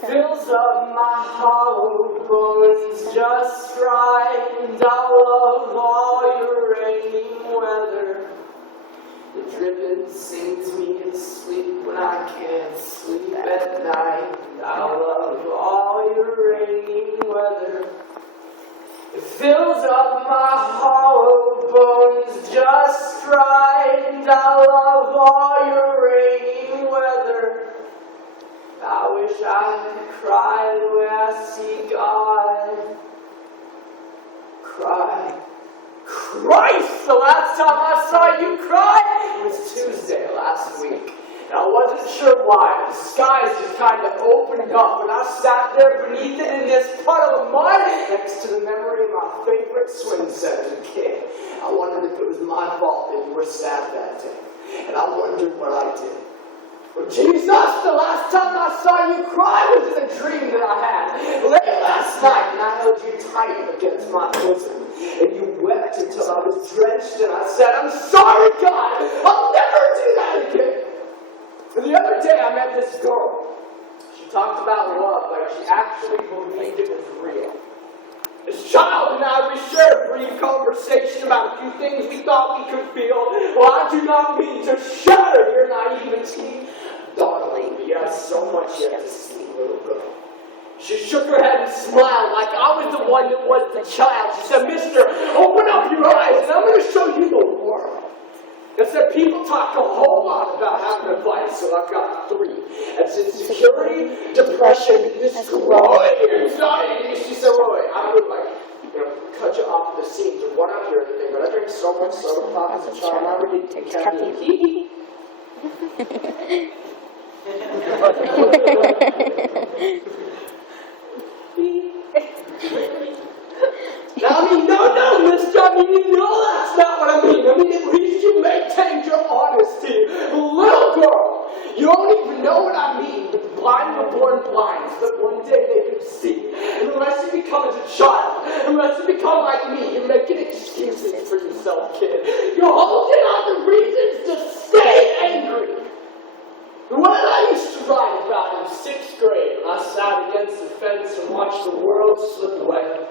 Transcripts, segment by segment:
fills up my hollow bones just right, and I love all your rainy weather. The dripping sings me to sleep when I can't sleep at night, and I love all your rainy weather. It fills up my hollow bones just right, and I love all your rainy weather. I wish I could cry the way I see God cry. Christ, the last time I saw you cry was Tuesday last week. And I wasn't sure why. The skies just kind of opened up, and I sat there beneath it in this puddle of mud next to the memory of my favorite swing set as a kid. I wondered if it was my fault that you were sad that day. And I wondered what I did. Well, Jesus, the last time I saw you cry was in a dream that I had late last night, and I held you tight against my bosom. And you wept until I was drenched, and I said, I'm sorry, God, I'll never do that again. And the other day I met this girl. She talked about love like she actually believed it was real. As a child and I, we shared a brief conversation about a few things we thought we could feel. Well, I do not mean to shatter your naivety. Darling, but you have so much yet to see, little girl. She shook her head and smiled like I was the one that was the child. She said, Mister, open up your eyes and I'm going to show you the world. I said, people talk a whole lot about having a vice, so I've got 3. That's insecurity, depression, this growing anxiety. She said, wait, I would cut you off the seams of what I'm hearing today, but I drink so much soda pop as a child, I already take caffeine. Now, no, mister, you know that's not what I mean. At least you maintained your honesty. Little girl, you don't even know what I mean, but the blind were born blind, so that one day they could see. And unless you become as a child, unless you become like me, you're making excuses for yourself, kid. You're holding on to reasons to stay angry. What did I used to write about in 6th grade when I sat against the fence and watched the world slip away?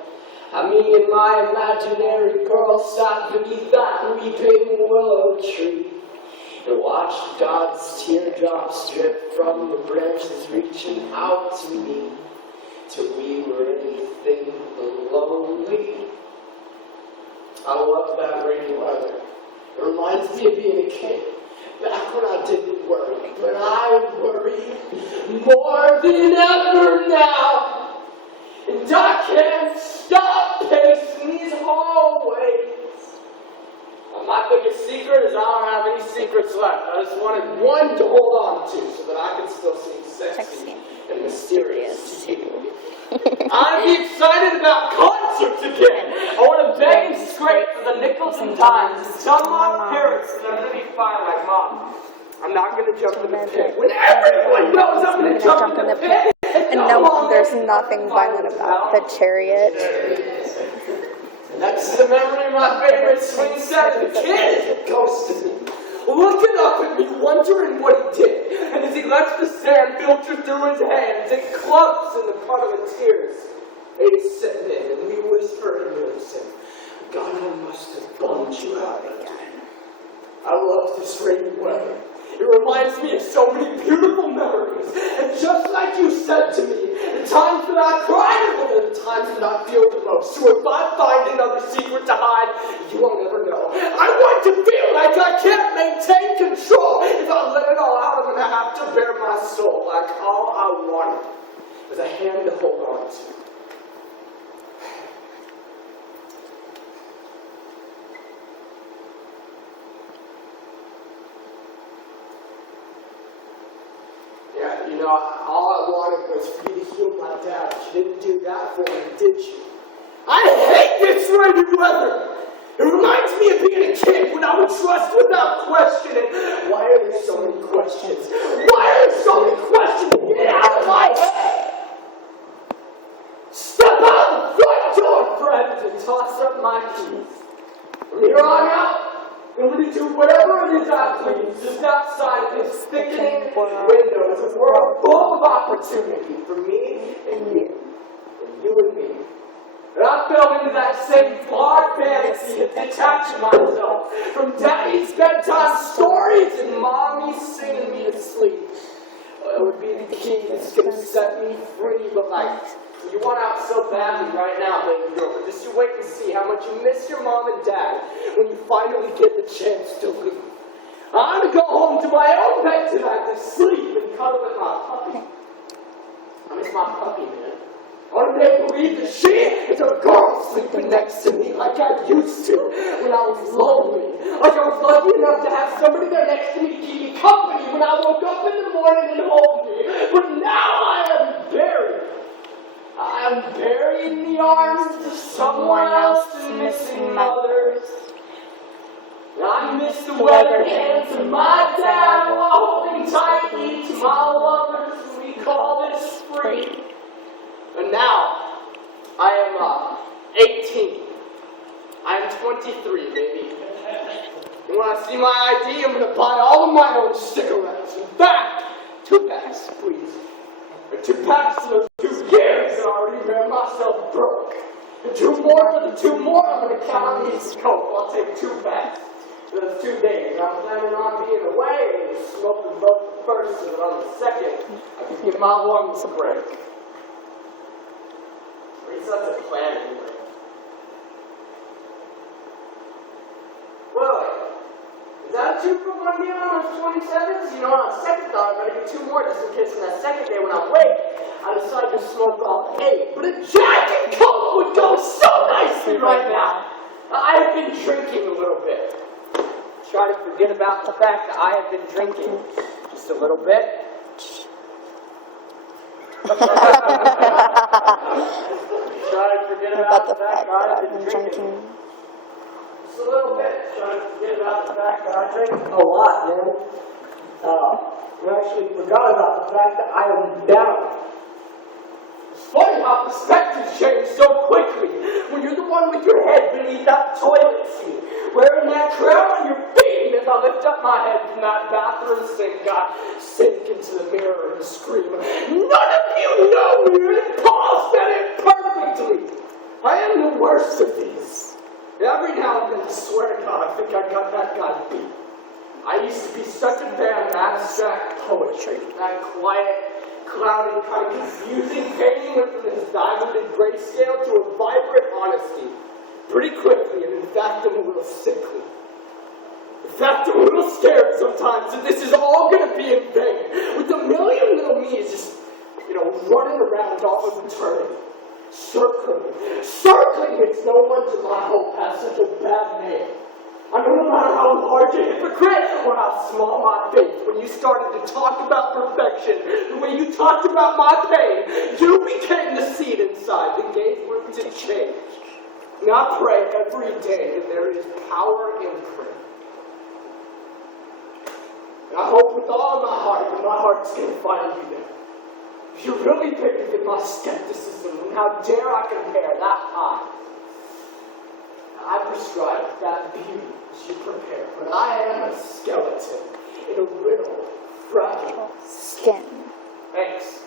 Me and my imaginary girl sat beneath that weeping willow tree and watched God's teardrops drip from the branches reaching out to me till we were anything but lonely. I love that rainy weather. It reminds me of being a kid. Back when I didn't worry, but I worry more than ever now. And I can't stop pacing these hallways. My biggest secret is I don't have any secrets left. I just wanted one to hold on to so that I can still seem sexy and mysterious to you. I'd be excited about concerts again. I want to beg and scrape for the nickels and dimes and tell my parents that I'm going to be fine like Mom. I'm not going to jump in the pit. When everyone knows I'm going to jump in the pit. And no, there's nothing violent about the chariot. Next to the memory of my favorite swing set as a kid is a ghost of me. Looking up at me, wondering what he did. And as he lets the sand filter through his hands, it clumps in the puddle of tears. He's sitting in, and we whisper in unison, God, I must have bummed you out again. I love this rainy weather. It reminds me of so many beautiful memories. And just like you said to me, the times that I cry are the times that I feel the most. So if I find another secret to hide, you won't ever know. I want to feel like I can't maintain control. If I let it all out, I'm going to have to bare my soul. Like all I wanted was a hand to hold on to. All I wanted was for you to heal my dad. You didn't do that for me, did you? I hate this rainy weather. It reminds me of being a kid when I would trust without questioning. Why are there so many questions? Why are there so many questions? Get out of my head! Step out the front door, friend, and toss up my keys. From here on out, I'm going to do whatever it is I please, just outside this thickening windows of world full of opportunity for me and you. And you and me. And I fell into that same flawed fantasy of detaching myself from daddy's bedtime stories and mommy's singing me to sleep. It would be the key that's gonna set me free, but like, you want out so badly right now, baby girl, but just you wait and see how much you miss your mom and dad when you finally get the chance to leave. I'm gonna go home to my own bed tonight to sleep and cuddle with my puppy. I miss my puppy, man. I want to make believe that she is a girl sleeping next to me like I used to when I was lonely. Like I was lucky enough to have somebody there next to me to keep me company when I woke up in the morning and hold me. But now I am buried. I am buried in the arms of someone else's missing mothers. And I miss the weathered hands of my dad while holding tightly to my lovers when we call this free. And now, I am 18. I am 23, baby. And when I see my ID, I'm going to buy all of my own cigarettes. In fact, 2 packs, please. Or 2 packs for those 2 years that I already made myself broke. And 2 more for the 2 more I'm going to count on me some coke. I'll take 2 packs for those 2 days. I'm planning on being away and smoking both the first so that on the second, I can give my lungs a break. At least that's a plan anyway. Well, is that a 2 for 1 deal on those 27s? You know, on second thought, I'm going to get 2 more just in case on that second day when I'm awake, I decide to smoke all 8. But a Jack and Coke would go so nicely right now. I have been drinking a little bit. Try to forget about the fact that I have been drinking just a little bit. Try to forget about the fact that I've been drinking. Just a little bit. Try to forget about the fact that I drink a lot, man. I actually forgot about the fact that I am down. It's funny how perspective change so quickly when you're the one with your head beneath that toilet seat, wearing that crown on your feet. And as I lift up my head from that bathroom sink, I sink into the mirror and scream, "None of you know me!" And Paul said it perfectly. I am the worst of these. Every now and then, I swear to God, I think I got that guy beat. I used to be such a fan of abstract poetry, that quiet, clouded, kind of confusing painting went from this diamonded grayscale to a vibrant honesty. Pretty quickly, and in fact, I'm a little sickly. In fact, I'm a little scared sometimes that this is all going to be in vain. With a million little me's just, running around all of eternity. Circling makes no wonder my hope has such a bad name. I know no matter how large a hypocrite or how small my faith, when you started to talk about perfection, the way you talked about my pain, you became the seed inside that gave root to change. And I pray every day that there is power in prayer. And I hope with all my heart that my heart's going to find you there. If you're really bigger than my skepticism, then how dare I compare that high? I prescribe that beauty as you prepare, but I am a skeleton in a little fragile skin. Thanks.